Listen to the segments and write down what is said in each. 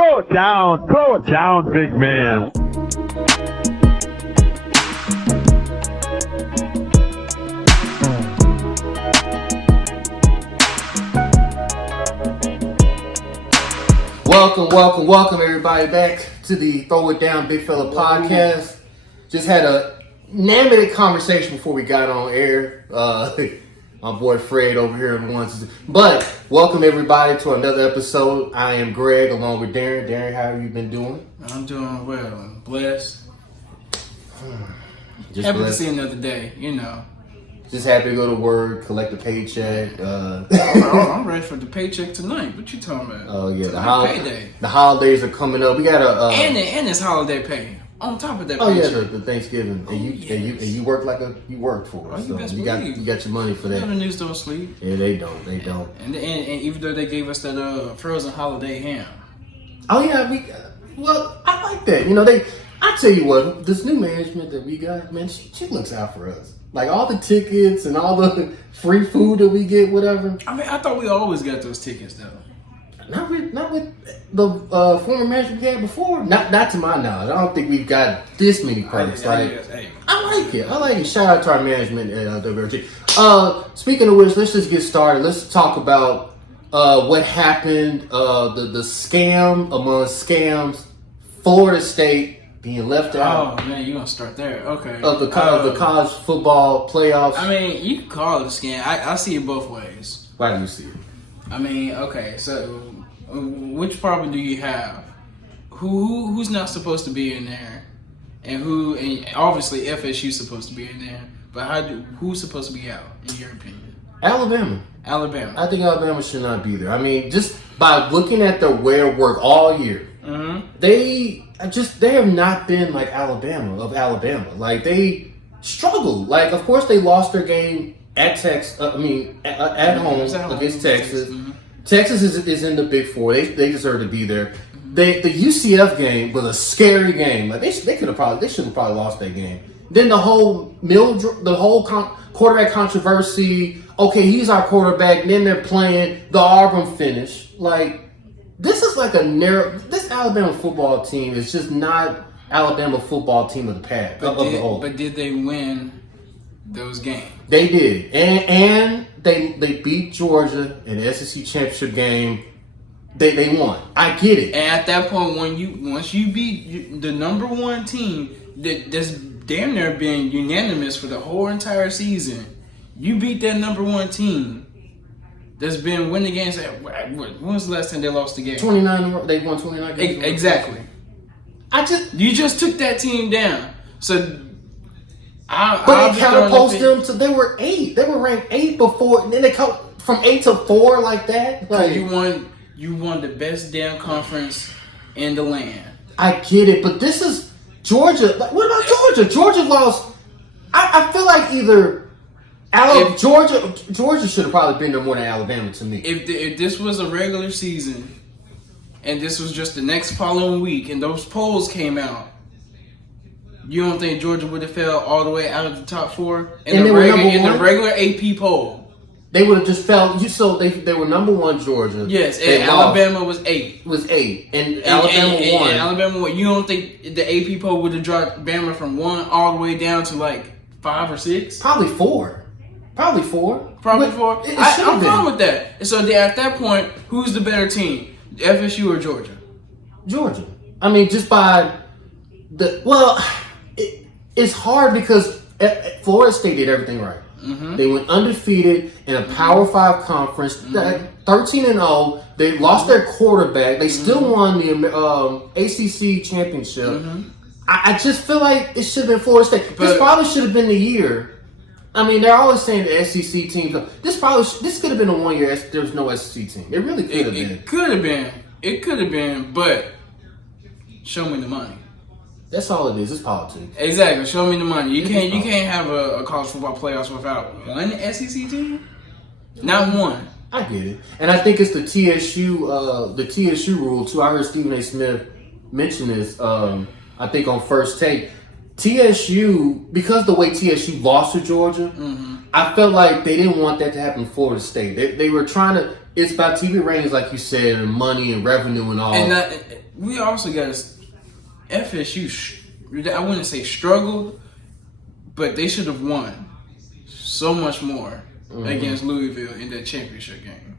Throw it down, big man. Welcome everybody back to the Throw It Down Big Fella podcast. Just had a 9-minute conversation before we got on air. My boy Fred over here wants to, but welcome everybody to another episode. I am Greg along with Darren. Darren, how have you been doing? I'm doing well. I'm blessed. Just happy blessed. to see another day, you know. Just happy to go to work, collect a paycheck. I'm ready for the paycheck tonight. What you talking about? Oh yeah, payday. The holidays are coming up. We got and it's holiday pay on top of that. Oh paycheck. yeah, the Thanksgiving, and you work like you work for it. You So you got your money for that. The news don't sleep. Yeah, they don't. And even though they gave us that frozen holiday ham. Oh yeah, I like that. You know, I tell you what, this new management that we got, man, she looks out for us. Like all the tickets and all the free food that we get, whatever. I mean, I thought we always got those tickets though. Not with the former management we had before. Not to my knowledge. I don't think we've got this many perks. I like it. Shout out to our management at WRG. Speaking of which, let's just get started. Let's talk about what happened. The scam among scams. Florida State being left out. Oh man, you gonna start there? Okay. Of the college football playoffs. I mean, you can call it a scam. I see it both ways. Why do you see it? I mean, okay, so which problem do you have? Who's not supposed to be in there, and obviously FSU's supposed to be in there, but who's supposed to be out in your opinion? Alabama. I think Alabama should not be there. I mean, just by looking at their way of work all year, they have not been like Alabama. Like they struggled. Like of course they lost their game at at home against Texas. Mm-hmm. Texas is in the Big Four. They deserve to be there. The UCF game was a scary game. Like they should have probably lost that game. Then the whole quarterback controversy. Okay, he's our quarterback. And then they're playing the Auburn finish. Like this is like this Alabama football team is just not Alabama football team of the past. But did they win those games? They did, and they beat Georgia in the SEC championship game. They won. I get it. And at that point, once you beat the number one team that's damn near being unanimous for the whole entire season, you beat that number one team that's been winning games. When was the last time they lost the game? 29. They won 29 games. Exactly. You just took that team down. So. But they catapulted them to they were 8. They were ranked 8 before, and then they come from 8 to 4 like that. Like you won the best damn conference in the land. I get it, but this is Georgia. Like, what about Georgia? Georgia lost. I feel like either Georgia should have probably been there more than Alabama to me. If this was a regular season, and this was just the next following week, and those polls came out. You don't think Georgia would have fell all the way out of the top 4 in the regular AP poll? They would have just fell. So they were number 1 Georgia. Yes, and Alabama was 8. And Alabama won. And Alabama won. You don't think the AP poll would have dropped Bama from 1 all the way down to like 5 or 6? Probably 4. Probably 4. I'm fine with that. So at that point, who's the better team, FSU or Georgia? Georgia. I mean, just by it's hard because Florida State did everything right. Mm-hmm. They went undefeated in a Power 5 conference, 13-0. They lost their quarterback. They still won the ACC championship. Mm-hmm. I just feel like it should have been Florida State. This probably should have been the year. I mean, they're always saying the SEC teams. This could have been the 1 year there was no SEC team. It really could have been. It could have been, but show me the money. That's all it is. It's politics. Exactly. Show me the money. You can't have a college football playoffs without one SEC team. Not one. I get it, and I think it's the TSU rule too. I heard Stephen A. Smith mention this. I think on First Take, TSU, because the way TSU lost to Georgia, I felt like they didn't want that to happen in Florida State. They were trying to. It's about TV ratings, like you said, and money and revenue and all. And we also got FSU. I wouldn't say struggled, but they should have won so much more against Louisville in that championship game.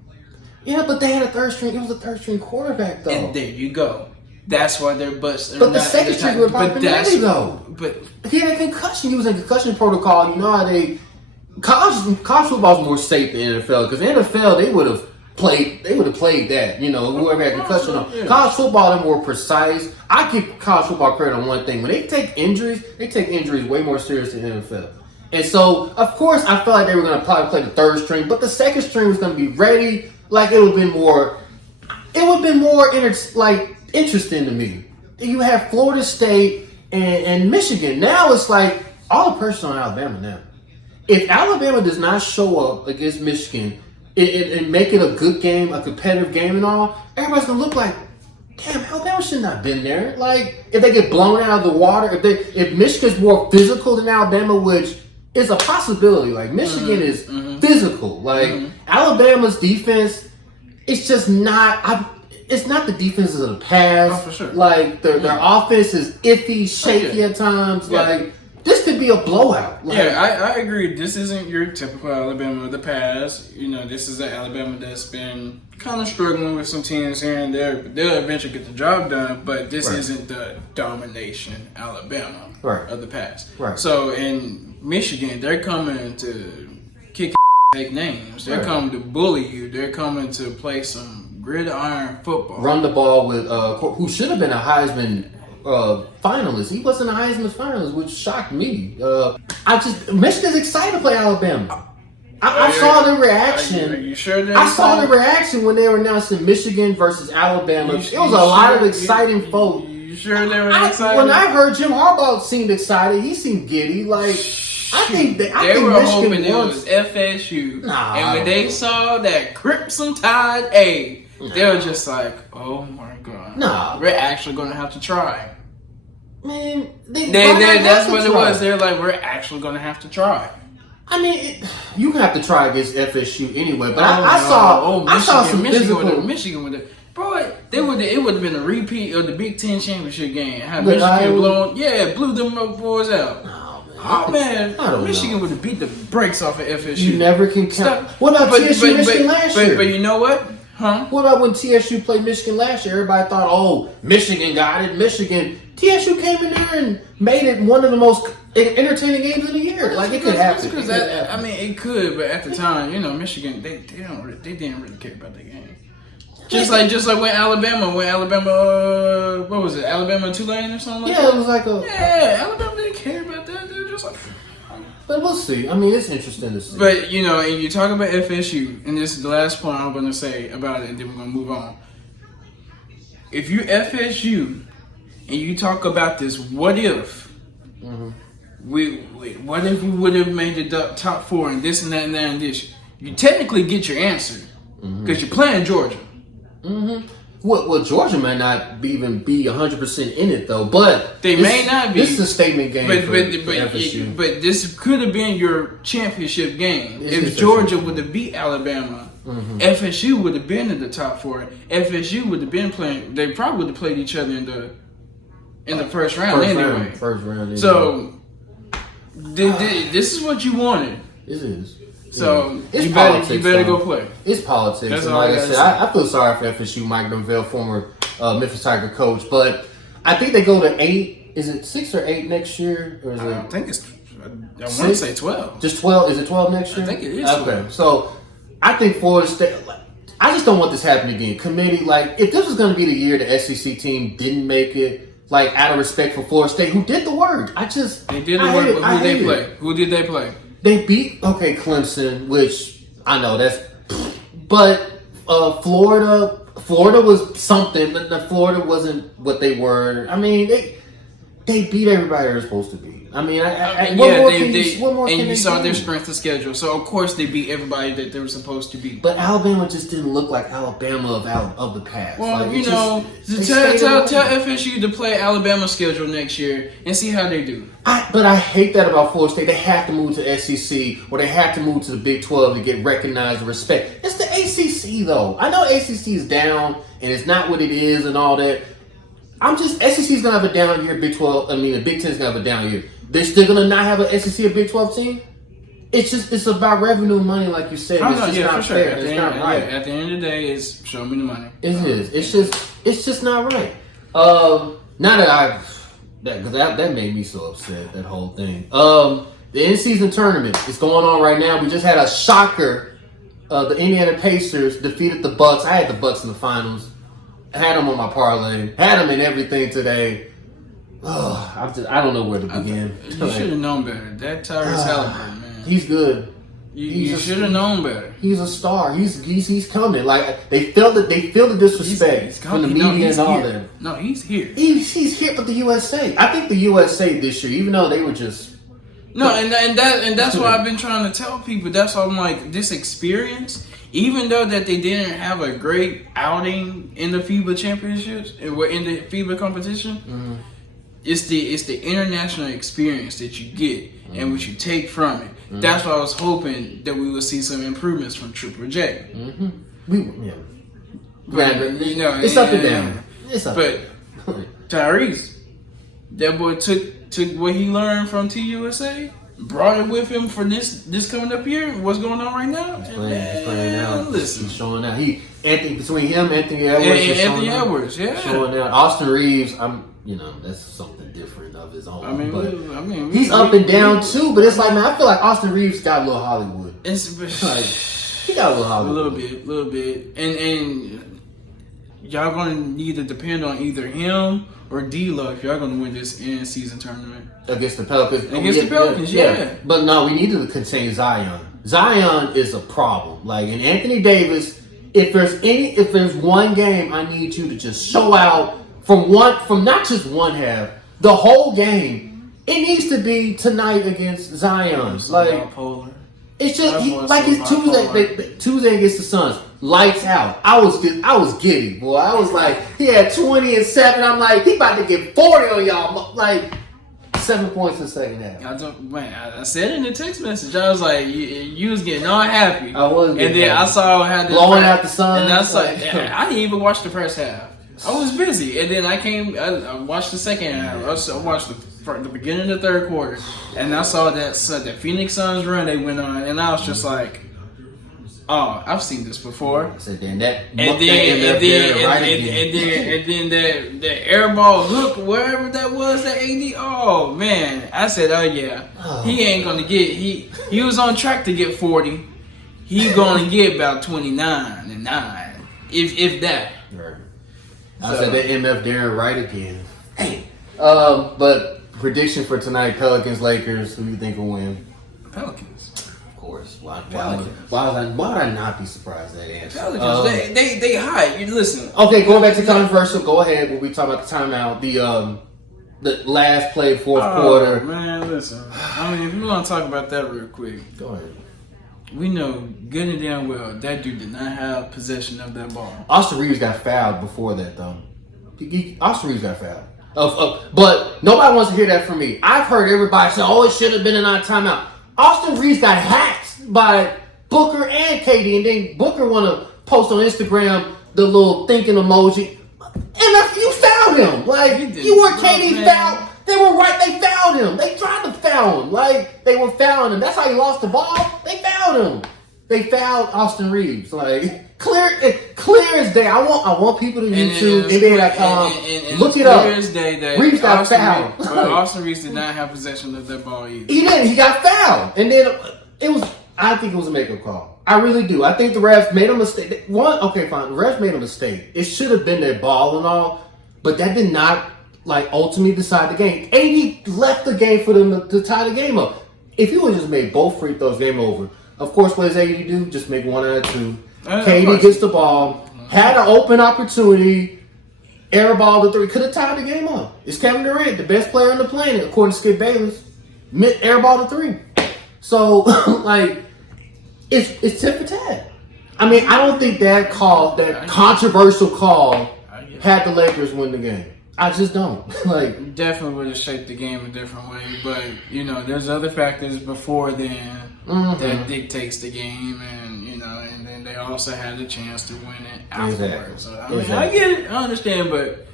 Yeah, but they had a third string. It was a third string quarterback, though. And there you go. That's why they're busting. But the second string was Martinelli, though. But he had a concussion. He was in concussion protocol. You know how they college football is more safe than NFL because in NFL they would have played that. You know, whoever had concussion on. Yeah. College football, they're more precise. I give college football credit on one thing: when they take injuries way more serious than NFL. And so, of course, I felt like they were going to probably play the third string, but the second string was going to be ready. Like it would have been more. Interesting to me. You have Florida State and Michigan. Now it's like all the pressure on Alabama now. If Alabama does not show up against Michigan and make it a good game, a competitive game and all, everybody's going to look like, damn, Alabama should not have been there. Like, if they get blown out of the water, if Michigan's more physical than Alabama, which is a possibility. Like, Michigan is physical. Like, Alabama's defense, it's just not... It's not the defenses of the past. Oh, for sure. Like, their offense is iffy, shaky at times. Yeah. Like, this could be a blowout. Like, I agree. This isn't your typical Alabama of the past. You know, this is an Alabama that's been kind of struggling with some teams here and there. But they'll eventually get the job done. But this isn't the domination Alabama of the past. Right. So, in Michigan, they're coming to kick fake names. They're coming to bully you. They're coming to play some gridiron football. Run the ball with who should have been a Heisman finalist. He wasn't a Heisman finalist, which shocked me. Michigan's excited to play Alabama. I saw the reaction. Are you sure? I saw the reaction when they were announcing Michigan versus Alabama. It was a lot of exciting folk. You sure they were excited? When I heard Jim Harbaugh seemed excited, he seemed giddy. Like I think they were Michigan hoping it was FSU. And when they saw that Crimson Tide A. They were just like, oh my god. Nah. We're actually going to have to try. Man, that's what it was. They're like, we're actually going to have to try. I mean, you have to try against FSU anyway, but I saw some Michigan with it. Bro, it would have been a repeat of the Big Ten championship game. How Michigan blew them boys out. Oh man, Michigan would have beat the brakes off of FSU. You never can count. What about TSU Michigan last year? But you know what? What about when TSU played Michigan last year? Everybody thought, oh, Michigan got it. TSU came in there and made it one of the most entertaining games of the year. Like, it could happen. It could, but at the time, you know, Michigan, they didn't really care about the game. Just like when Alabama, what was it, Alabama Tulane or something like that? Yeah, it was like Alabama didn't care about that. They were just like... But we'll see. I mean, it's interesting to see. But, you know, and you talk about FSU, and this is the last point I'm going to say about it, and then we're going to move on. If you FSU, and you talk about this, what if, what if we would have made the top four, and this and that and that and this, you technically get your answer, because you're playing Georgia. Well, Georgia might not even be 100% in it though, but they may not be. This is a statement game for FSU. But this could have been your championship game if Georgia would have beat Alabama. FSU would have been in the top four. FSU would have been playing. They probably would have played each other in the first round anyway. First round. Anyway. So this is what you wanted. This is. So it's you politics, better go play. It's politics. And like I said, I feel sorry for FSU, Mike Norvell, former Memphis Tiger coach. But I think they go to 8. Is it 6 or 8 next year? Or is I think it's. I want to say 12. Just 12? Is it 12 next year? I think it is 12. Okay. So I think Florida State. I just don't want this happening again. Committee, like, if this was going to be the year the SEC team didn't make it, like, out of respect for Florida State, who did the work. They did the work, but who did they play? They beat, Clemson, which I know but Florida was something, but Florida wasn't what they were. I mean, they beat everybody they were supposed to beat. I mean, you saw their strength of schedule, so of course they beat everybody that they were supposed to beat. But Alabama just didn't look like Alabama of the past. Well, tell FSU to play Alabama's schedule next year and see how they do. But I hate that about Florida State. They have to move to SEC or they have to move to the Big 12 to get recognized and respect. It's the ACC though. I know ACC is down and it's not what it is and all that. SEC's gonna have a down year. The Big Ten's gonna have a down year. They're still gonna not have an SEC or Big 12 team. It's about revenue money, like you said. It's just not fair. It's not right. At the end of the day, it's show me the money. It is. It's just not right. Now that made me so upset. That whole thing. The in-season tournament is going on right now. We just had a shocker. The Indiana Pacers defeated the Bucks. I had the Bucks in the finals. I had them on my parlay. Had them in everything today. I don't know where to begin. You should have known better. That Tyrese Halliburton, man. He's good. You should have known better. He's a star. He's coming. Like they feel the disrespect from the media and all that. No, he's here. He's here for the USA. I think the USA this year, even though they were just and that's why I've been trying to tell people. That's why I'm like, this experience, even though that they didn't have a great outing in the FIBA championships and were in the FIBA competition, it's the international experience that you get and what you take from it. That's why I was hoping that we would see some improvements from Triple J. But, it's up and down. It's up. But Tyrese, that boy took what he learned from TUSA, brought it with him for this coming up year. What's going on right now? He's playing out. Listen, he's showing out. Between him, Anthony Edwards, showing out. Austin Reeves, that's something different of his own. I mean, he's up and down too. But it's like, man, I feel like Austin Reeves got a little Hollywood. It's like he got a little Hollywood, a little bit, and y'all gonna need to depend on either him or D-Lo if y'all gonna win this in-season tournament against the Pelicans. The Pelicans, yeah. But no, we need to contain Zion. Zion is a problem. Like, and Anthony Davis, if there's one game I need you to just show out from not just one half, the whole game. It needs to be tonight against Zion. Like, it's just it's Tuesday against the Suns. Lights out. I was giddy, boy. I was like, he had 20 and 7. I'm like, he about to get 40 on y'all. Like 7 points in the second half. I said in the text message, I was like, you was getting all happy. I was, and then happy. I saw how blowing out the Suns. And I was like, I didn't even watch the first half. I was busy, and then I watched the second half. I watched the beginning of the third quarter, and I saw that Phoenix Suns run they went on, and I was just like, oh, I've seen this before. So then that air ball hook, wherever that was, that AD. Oh man, I said, oh yeah, he ain't gonna get. He was on track to get 40. He gonna get about 29 and 9, if that. Right. I said that MF Darren right again. Hey. But prediction for tonight: Pelicans, Lakers. Who do you think will win? Pelicans. Of course. Why would I not be surprised at that answer? Pelicans. They hot. You listen. Okay, going back to controversial. Go ahead. When we talk about the timeout, the last play, fourth quarter. Man, listen. I mean, if you want to talk about that real quick, go ahead. We know good and damn well that dude did not have possession of that ball. Austin Reeves got fouled before that, though. Austin Reeves got fouled. But nobody wants to hear that from me. I've heard everybody say, oh, it should have been an on timeout. Austin Reeves got hacked by Booker and KD, and then Booker want to post on Instagram the little thinking emoji. And you fouled him. Like, you were KD fouled. They were right. They fouled him. They tried to foul him. Like, they were fouling him. That's how he lost the ball. They fouled him. They fouled Austin Reeves. Like, clear as day. I want people to YouTube and then look it up. Clear as day that Reeves got fouled. But Austin Reeves did not have possession of that ball either. He didn't. He got fouled. And then I think it was a make-up call. I really do. I think the refs made a mistake. Okay, fine. The refs made a mistake. It should have been their ball and all, but that did not ultimately decide the game. AD left the game for them to tie the game up. If you would just made both free throws, game over. Of course, what does AD do? Just make one out of two. KD gets the ball, had an open opportunity, airball the three, could have tied the game up. It's Kevin Durant, the best player on the planet, according to Skip Bayless. Airball the three. So, it's tit for tat. I mean, I don't think that controversial call, had the Lakers win the game. I just don't. Definitely would have shaped the game a different way, but there's other factors before then that dictates the game, and then they also had a chance to win it afterwards. Exactly. So I get it, I understand, but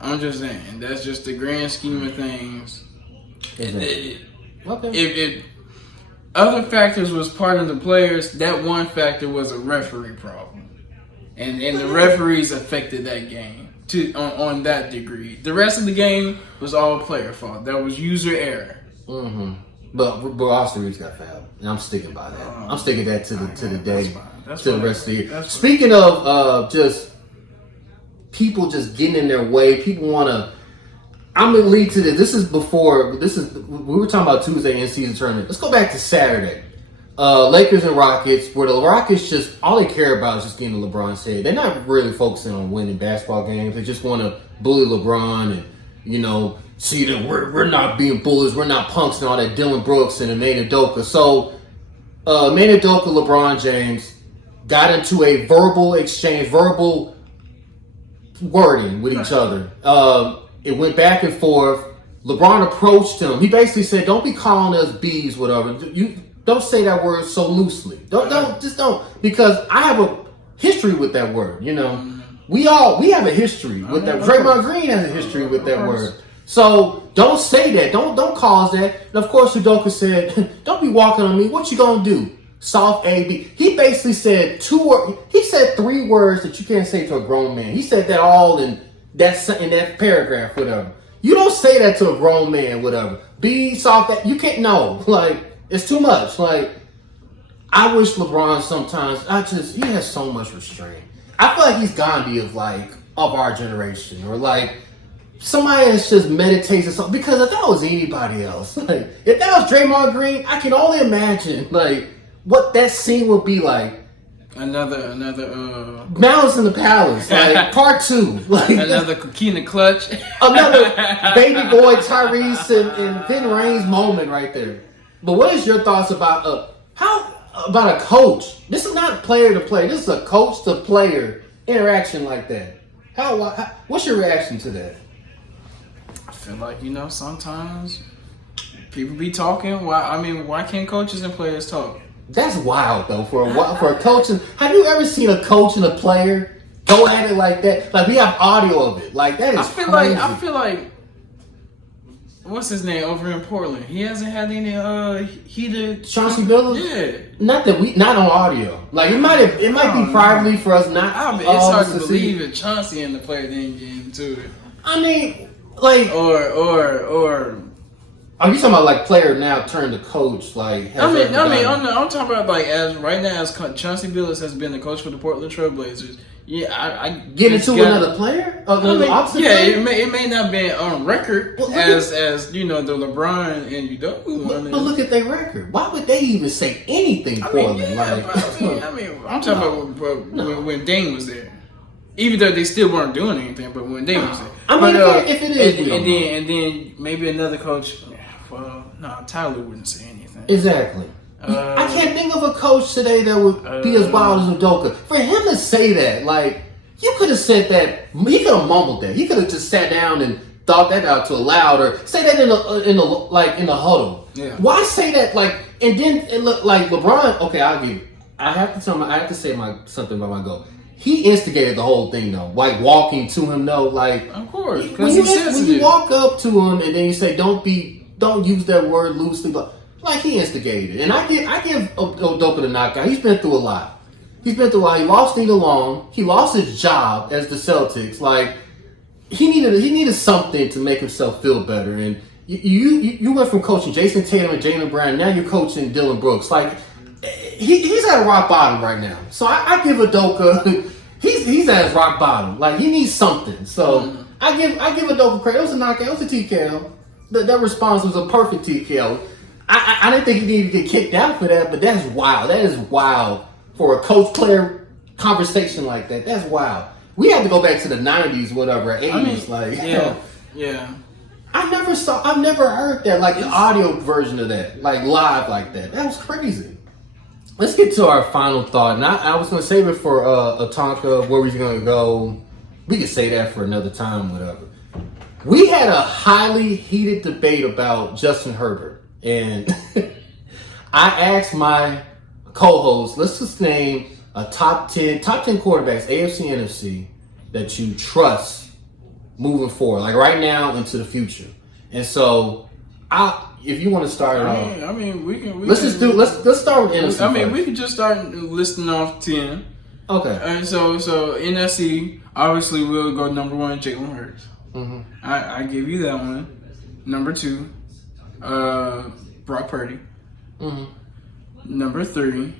I'm just saying that's just the grand scheme of things. Okay. If other factors was part of the players, that one factor was a referee problem, and the referees affected that game on that degree. The rest of the game was all player fault. That was user error. Mm-hmm. But Austin Reeves got fouled, and I'm sticking by that. I'm sticking that to the day, to the rest of the year. Speaking of just people just getting in their way, people want to. I'm gonna lead to this. We were talking about Tuesday in season tournament. Let's go back to Saturday. Lakers and Rockets, where the Rockets just all they care about is just getting LeBron said. They're not really focusing on winning basketball games. They just want to bully LeBron and see that we're not being bullies, we're not punks and all that. Dylan Brooks and Ime Udoka. So Ime Udoka, LeBron James got into a verbal exchange, verbal wording with each other. It went back and forth. LeBron approached him. He basically said, "Don't be calling us bees, whatever. You don't say that word so loosely. Don't because I have a history with that word. We have a history with that. Draymond Green has a history with that word. So don't say that. Don't cause that." And of course, Udoka said, "Don't be walking on me. What you gonna do? Soft A, B." He basically said three words that you can't say to a grown man. He said that all in that paragraph, whatever. You don't say that to a grown man, whatever. Be soft. That you can't. No, it's too much. I wish LeBron sometimes. He has so much restraint. I feel like he's Gandhi of our generation, or somebody that's just meditates or something. Because if that was anybody else, if that was Draymond Green, I can only imagine what that scene would be like. Another Malice in the Palace, part 2. Another cookie in the clutch. Another baby boy Tyrese and Vin Raines moment right there. But what is your thoughts about about a coach? This is not player to player. This is a coach to player interaction like that. What's your reaction to that? I feel like sometimes people be talking. Why can't coaches and players talk? That's wild though for a coach. Have you ever seen a coach and a player go at it like that? We have audio of it. That is crazy. I feel like what's his name over in Portland? He hasn't had any heated. Chauncey Billups? Yeah. Not on audio. It might be privately for us not. It's hard to believe that Chauncey and the player didn't get into it. Or. Are you talking about player now turned to coach? I'm talking about as right now as Chauncey Billups has been the coach for the Portland Trailblazers. Yeah, I get into another player. Player? It may not be on record as the LeBron and Udoka. But look at their record. Why would they even say anything Portland? I'm talking about when Dame was there. Even though they still weren't doing anything, but when Dame was there. If it is, and then maybe another coach. Well, no, Tyler wouldn't say anything. Exactly. I can't think of a coach today that would be as wild as Udoka. For him to say that, you could have said that. He could have mumbled that. He could have just sat down and thought that out to aloud, or say that in the huddle. Yeah. Why say that? And then it looked like LeBron. Okay, I'll give you. I have to say something about my goal. He instigated the whole thing though, walking to him though, Of course, when you walk up to him and then you say, "Don't use that word loosely," he instigated. And I give Udoka the knockout. He's been through a lot. He lost Nina Long. He lost his job as the Celtics. He needed something to make himself feel better. And you went from coaching Jason Tatum and Jaylen Brown. Now you're coaching Dylan Brooks. He's at rock bottom right now. So I give Udoka. He's at his rock bottom. He needs something. So I give Udoka credit. It was a knockout. It was a TKO. That response was a perfect TKO. I didn't think he needed to get kicked out for that, but that's wild. That is wild for a coach-player conversation like that. That's wild. We have to go back to the 90s, whatever, 80s. Yeah. I've never heard that, the audio version of that, live like that. That was crazy. Let's get to our final thought. And I was going to save it for Atonka, where we're going to go. We could say that for another time, whatever. We had a highly heated debate about Justin Herbert. And I asked my co-host, let's just name a top 10 quarterbacks, AFC, NFC, that you trust moving forward, like right now into the future. And so, if you want to start, I mean, we can. Let's start with NFC. I mean, first. we could just start listing off 10. Okay. And so NFC, obviously we'll go number 1, Jalen Hurts. Mm-hmm. I give you that one. Number 2, Brock Purdy. Mm-hmm. Number 3,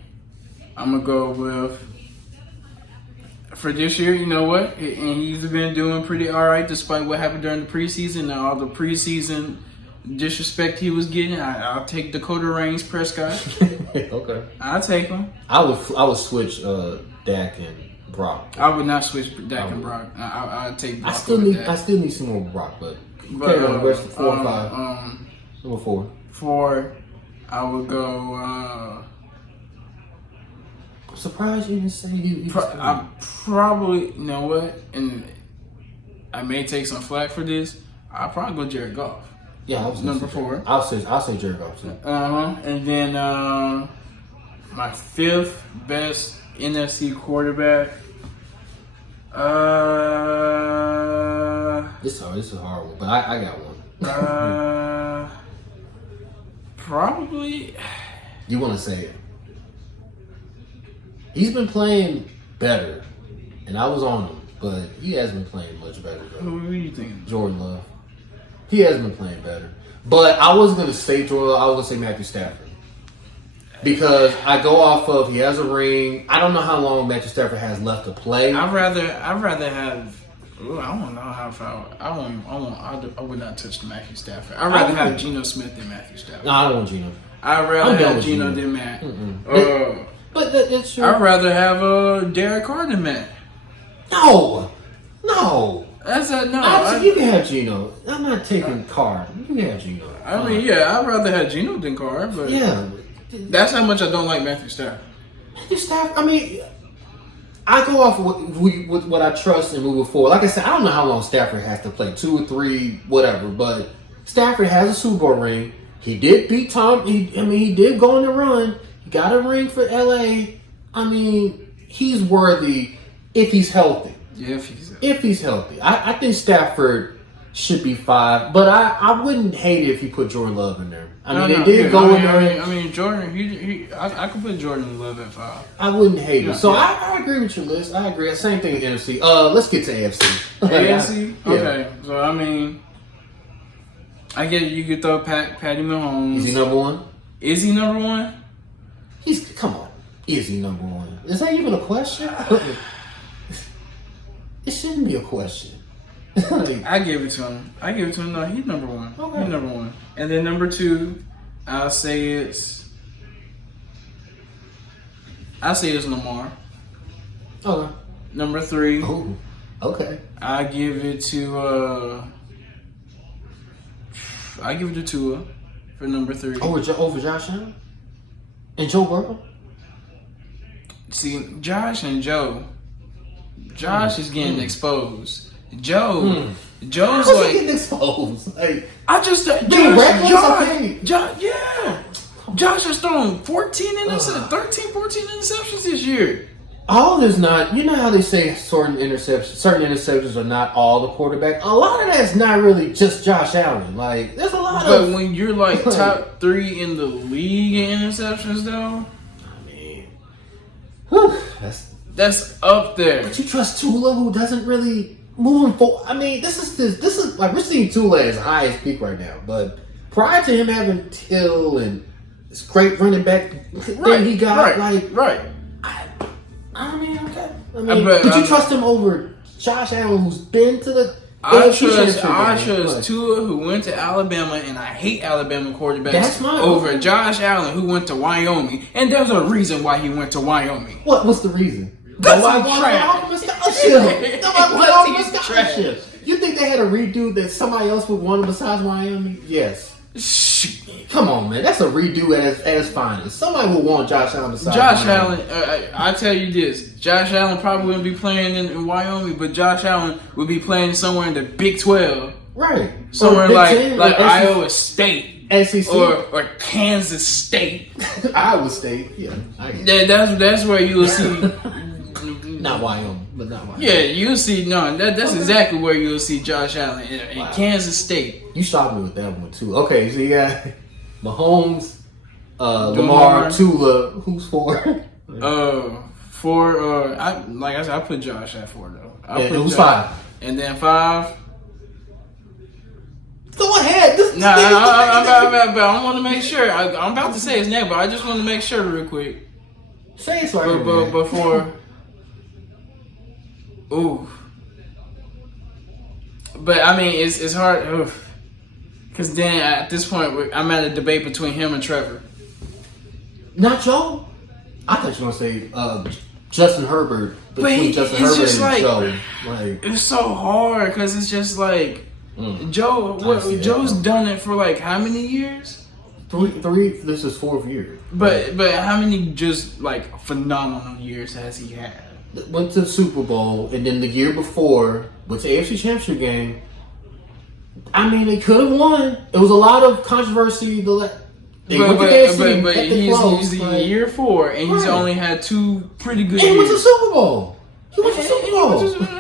I'm gonna go with. For this year, you know what? And he's been doing pretty all right despite what happened during the preseason and all the preseason disrespect he was getting. I'll take Dakota Reigns Prescott. Okay. I'll take him. I would switch Dak and Brock. I would not switch Dak and Brock. I'd take Brock. I still need some more Brock, but rest 4 or 5. Number 4. 4, I would go. I'm surprised you didn't say you. I probably, you know what, and I may take some flack for this. I'll probably go Jared Goff. Yeah, I was number 4. I'll say Jared Goff too. And then my 5th best NFC quarterback. This is a hard one, but I got one. Probably. You want to say it? He's been playing better, and I was on him, but he has been playing much better. Though. Who are you thinking? Jordan Love. He has been playing better, but I wasn't going to say Jordan Love. I was going to say Matthew Stafford because I go off of he has a ring. I don't know how long Matthew Stafford has left to play. I'd rather have. Ooh, I don't know how far. I would not touch the Matthew Stafford. I'd rather have Geno Smith than Matthew Stafford. No, I don't want Geno. I'd rather have Geno than Matt. But that's true. I'd rather have Derek Carr than Matt. No. That's a no. You can have Geno. I'm not taking Carr. You can have Geno. I mean, yeah, I'd rather have Geno than Carr, but yeah, that's how much I don't like Matthew Stafford. Matthew Stafford. I mean, I go off with what I trust and moving forward. Like I said, I don't know how long Stafford has to play, 2 or 3, whatever. But Stafford has a Super Bowl ring. He did beat Tom. He did go on the run. He got a ring for LA. I mean, he's worthy if he's healthy. Yeah, if he's healthy. I think Stafford should be 5, but I wouldn't hate it if you put Jordan Love in there. They did go in there. I mean, Jordan. I could put Jordan Love at 5. I wouldn't hate it. So I agree with your list. I agree. Same thing with NFC. Let's get to AFC. AFC. Yeah. Okay. So I mean, I get you could throw Patty Mahomes. Is he number 1? Is he number 1? Come on. Is he number 1? Is that even a question? It shouldn't be a question. I give it to him. No, he's number 1. Okay. He's number 1. And then number 2, I'll say it's Lamar. Okay. Number 3. Oh, okay. I give it to Tua for number 3. Over Josh Allen and Joe Burrow. See, Josh is getting exposed. Joe's How's like he getting exposed. Like, I just Josh has thrown 14 interceptions this year. all is not. You know how they say certain interceptions are not all the quarterback. A lot of that's not really just Josh Allen. Like there's a lot But of. when you're like top 3 in the league in interceptions, though, I mean, that's up there. But you trust Tula, who doesn't really moving forward. I mean, this is like we're seeing Tula at his highest peak right now. But prior to him having Till and this great running back thing he got, I mean, okay. Did you trust him over Josh Allen, who's been to the? I trust Tua, who went to Alabama, and I hate Alabama quarterbacks over Josh Allen, who went to Wyoming. And there's a reason why he went to Wyoming. What's the reason? Nobody wanted scholarship. You think they had a redo that somebody else would want besides Wyoming? Yes. Come on, man. That's a redo at its finest. Somebody would want Josh Allen besides Allen. I tell you this. Josh Allen probably wouldn't be playing in Wyoming, but Josh Allen would be playing somewhere in the Big 12. Right. Somewhere like Iowa State. SEC. Or Kansas State. Iowa State. Yeah. That's where you will see Not Wyoming, but not Wyoming. Yeah, you'll see. No, that's exactly where you'll see Josh Allen in Kansas State. You stopped me with that one too. Okay, so you got Mahomes, Lamar, Tula. Who's 4? Like I said, I put Josh at 4 though. It was 5, and then 5. Go ahead. I want to make sure. I'm about to say his name, but I just want to make sure real quick. Say it right before. Ooh. But I mean, it's hard. Because then at this point, I'm at a debate between him and Trevor. Not Joe. I thought you were going to say Justin Herbert. Between Justin Herbert just and like, Joe. Like, it's so hard because it's just like Joe's done it for like how many years? 3. This is 4th year. But how many just like phenomenal years has he had? Went to the Super Bowl, and then the year before went to AFC Championship game. I mean, they could have won. It was a lot of controversy. But he's year 4, and he's only had 2 pretty good years. He went to the Super Bowl. He went to the Super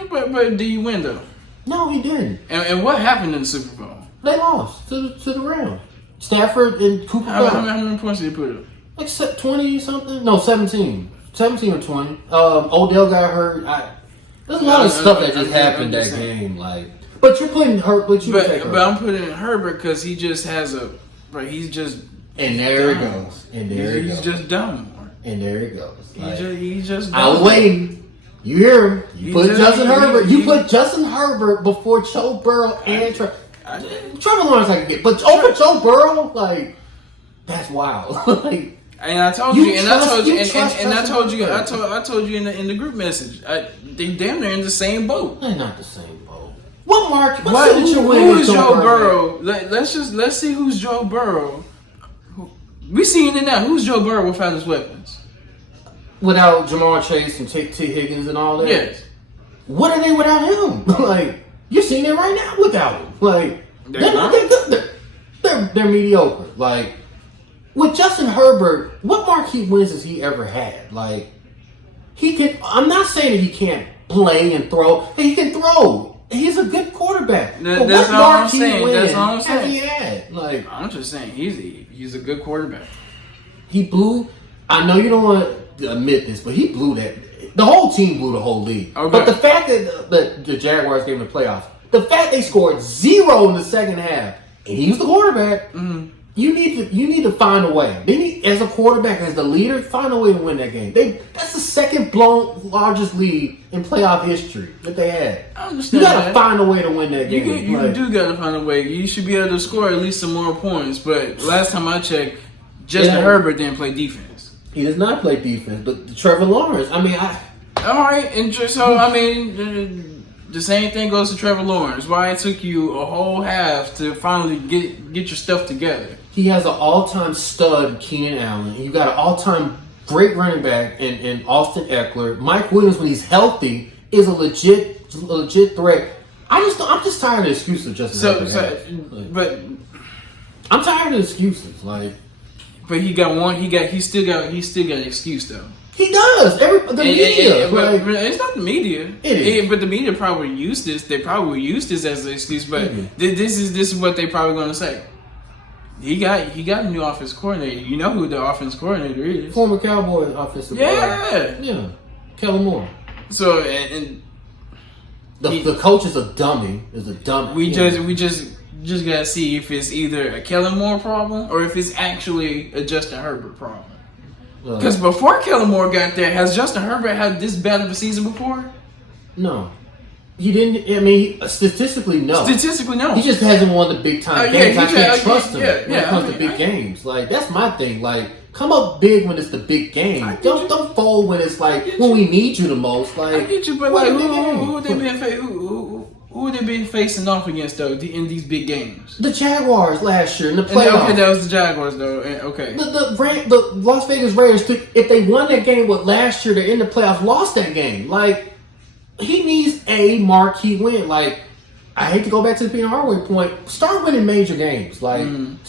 Bowl. But did he win though? No, he didn't. And what happened in the Super Bowl? They lost to the Rams. Stafford and Cooper Kupp. How many points did he put up? Like 20 something? No, 17. 17 or 20. Odell got hurt. There's a lot of stuff that just happened that game. Like, but you're putting Herbert. But I'm putting Herbert because he just has a. Right, he's just. And there it goes. And there it goes. He's just dumb. And there it goes. Like, he's just. Dumb. I was waiting. You hear him? You put Justin Herbert. You put Justin Herbert before Joe Burrow and Trevor Lawrence. I can get, but over Joe Burrow, like that's wild. Like, and I told you, and I told you in the group message. They damn near in the same boat. They're not the same boat. What mark? Who is Joe Burrow? Let's see who's Joe Burrow. We seeing it now. Who's Joe Burrow without his weapons? Without Jamar Chase and T. Higgins and all that? Yes. What are they without him? Like, you're seeing it right now without him. Like, they're mediocre. Like, with Justin Herbert, what marquee wins has he ever had? Like, he can, I'm not saying that he can't play and throw, but he can throw. He's a good quarterback. But that's what all I'm marquee saying. wins That's all I'm saying. has he had? Like, I'm just saying he's a good quarterback. He blew, I know you don't want to admit this, but he blew that. The whole team blew the whole league. Okay. But the fact that the Jaguars gave him the playoffs, the fact they scored 0 in the second half, and he was the quarterback, you need to find a way. They need, as a quarterback, as the leader, find a way to win that game. That's the second largest lead in playoff history that they had. I understand. You got to find a way to win that game. You do got to find a way. You should be able to score at least some more points. But last time I checked, Justin Herbert didn't play defense. He does not play defense, but Trevor Lawrence, all right, and so, the same thing goes to Trevor Lawrence. Why it took you a whole half to finally get your stuff together. He has an all-time stud, Keenan Allen. You got an all-time great running back in Austin Eckler. Mike Williams, when he's healthy, is a legit threat. I'm just tired of the excuses of Justin Herbert. But I'm tired of the excuses. But he still got an excuse though. He does. The media. It's not the media. It is. But the media probably used this. They probably used this as an excuse. But this is what they probably going to say. He got a new offense coordinator. You know who the offense coordinator is? Former Cowboy offensive coordinator. Yeah. Kellen Moore. So and the coach is a dummy. Is a dummy. We just gotta see if it's either a Kellen Moore problem or if it's actually a Justin Herbert problem. Because before Kellen Moore got there, has Justin Herbert had this bad of a season before? No. He didn't. Statistically, no. Statistically, no. He just hasn't won the big time games. I can't trust him when it comes to big games. That's my thing. Come up big when it's the big game. Don't fold when it's when we need you the most. I get you, but who would they been facing off against though in these big games? The Jaguars last year in the playoffs. Okay, that was the Jaguars though. Okay. The Las Vegas Raiders, if they won that game with last year, they're in the playoffs, lost that game. He needs a marquee win. I hate to go back to the Peter Hardaway point. Start winning major games, so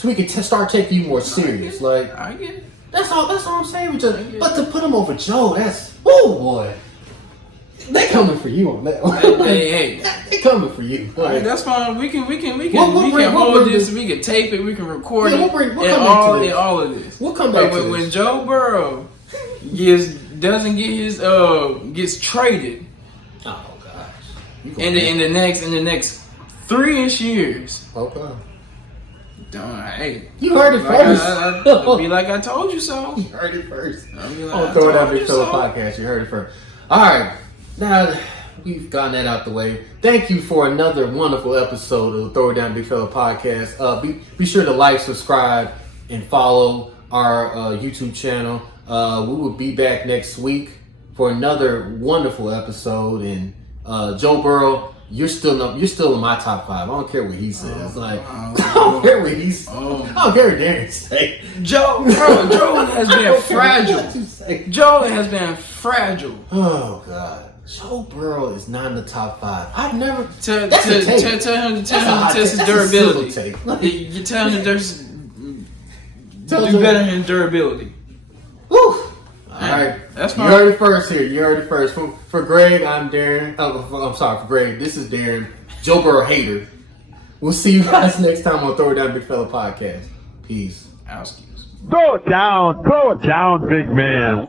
we can start taking you more serious. I get it. That's all I'm saying. But to put him over Joe, that's boy. They coming for you on that one. Hey. They coming for you. Like, that's fine. We can We'll hold bring this. We can tape it. We can record it. We'll come and back to this. all of this. We'll come back to this. When Joe Burrow gets traded. Oh gosh. In the next 3-ish years. Okay. Hey, you heard it first. I'll be like I told you so. You heard it first. I'll be like, On Throw It Down Big Fella Podcast. You heard it first. All right. Now we've gotten that out the way. Thank you for another wonderful episode of the Throw It Down Big Fella Podcast. Be sure to like, subscribe, and follow our YouTube channel. We will be back next week for another wonderful episode. And Joe Burrow, you're still in my top 5. I don't care what he says. I don't care what he says. I don't care what Darren say. Joe has been fragile. Joe has been fragile. Oh God. Joe Burrow is not in the top 5. I've never tell him to test his durability. You tell him to do better in durability. Woo. All right, that's fine. You heard it first here. You heard it first. For Greg, I'm Darren. I'm sorry, for Greg, this is Darren. Joe Burrow hater. We'll see you guys next time on Throw It Down Big Fella Podcast. Peace. Excuse. Throw it down, big man.